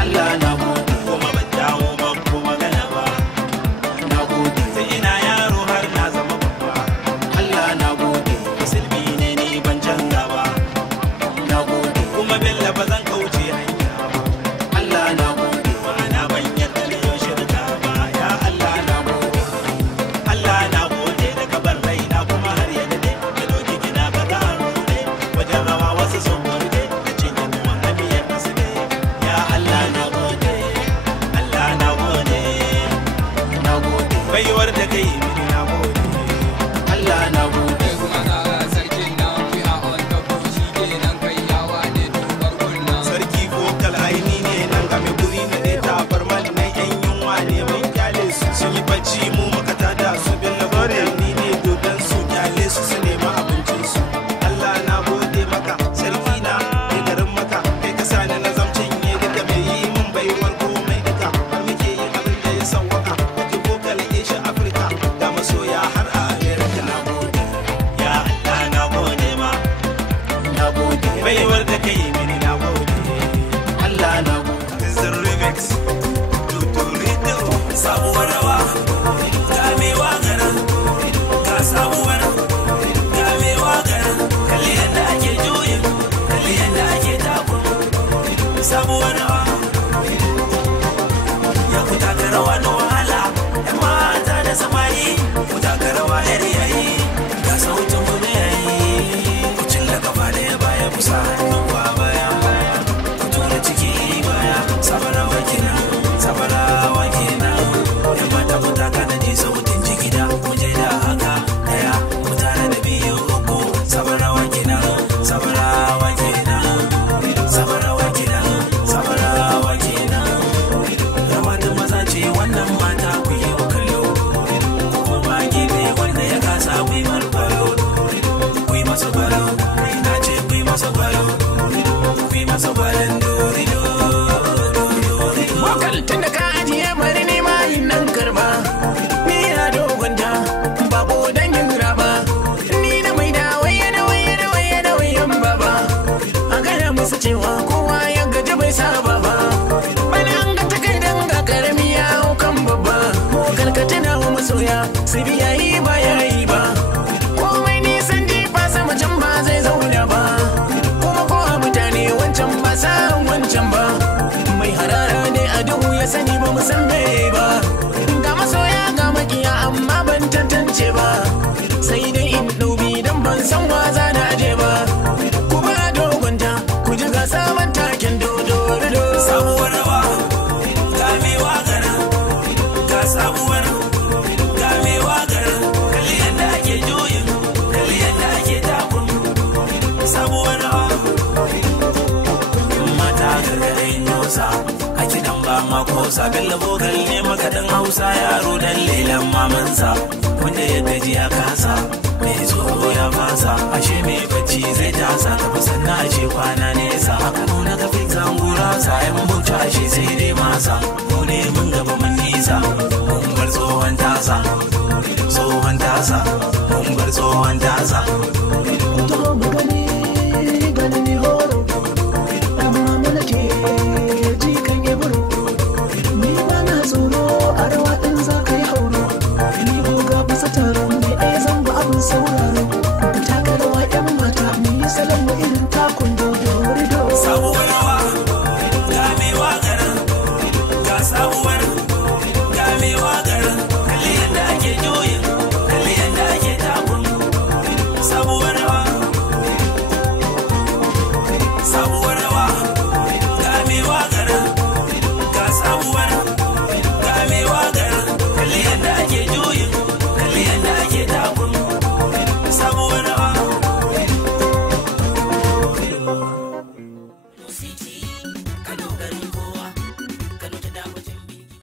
Allah na gode kuma ban dawo ba ko magana ba na gode sai ina yaro har na zama babba Allah na gode musulmi ne ni ban canza ba na gode kuma bella ba zan kauce hanya ba Allah na gode ma'ana ban yarda da yau shirka ba ya Allah na gode Allah na gode da kabar raina kuma har ya dade da doki gina ka karo ne wajen rawa wasu sun gode da cinye kuma abiyar nasu ne ya Allah na gode Allah na gode baiwar da kai mini na gode Allah na gode kuma na sarkin na fi a on top shi ke nan kai yawa ne dubar kunna sarki ko kal'aini ne nan game guri na dai ta farmal na yan yunwa ne mai kyale su sun yi bacci mu muka tada su billa gore ni ne dodon su kyale su su nema abincin su Allah na gode maka sarki na ne garin maka kai ka sani na zamcin ye duka mai yi mun baiwar komai duka har muke yin abin da ya sauwaka waje ko kal'e shi Afirka da masoya har a America na gode ya Allah na gode ma na gode baiwar da kai mini na gode Allah na gode this is the remix tuturito sabuwar rawa gamewa garin ka sabuwar gamewa garin kalli yadda ake juyin kalli yadda ake takun sabuwar rawa ya ku taka rawa na wahala yan mata da samari ku taka rawa yar yayi ga sautin mu ne yayi ku cilla kafa da ya baya kusa hannun kwa baya ku tura ciki baya sabarawa kenan sabarawa kenan yan mata ku taka da ji sautin jigida mu je da haka daya mu tare da biyu uku sabarawa kenan sabarawa kenan sabarawa kenan sabarawa kenan Ramadan maza ce wannan mata ku yi kallo kuma gefe wanda ya kasa ku yi markwalo ku yi masa gwalo na ce ku yi masa gwalo ku yi masa gwalon dorido Wakal tun da ka ajiye bari ne ma yin nan karba ni na dogonta babo dangin raba ni na mai da waye da waye da waye da wayan baba a gaya musu cewa kowa ya gaji bai saba ba bana an ga takardar ga karami ya hau kan babba ko karkatina wa masoya su biya yi ba ya yi ba komai nisan jifa sama can ba zai zauna ba kuma kowa mutane wancan ba sa wancan ba mai harara ne a duhu ya sani ba mu san me ba ga masoya ga makiya amma ban tantance ba sai dai in dubi dan ban san waza na aje ba ku ba dogonta ku ji ga sabon taken dodo sabuwar rawa gamewa garin ga sabuwar gamewa garin kalli yadda ake juyin kalli yadda ake takun sabuwar rawa mata gargaɗin yosa a kiɗan ba makosa bello bogal ne makaɗin hausa yaro dan lelan mamansa wanda ya gaji ya kasa mai tsoro ya fasa ashe mai bacci zai tasa tafi sannan ashe kwana nesa haka nuna ka fi zangura sa yan bauta ashe sai dai masa mu ne mun gaba mun nisa mun bar tsohon tasa mun bar tsohon tasa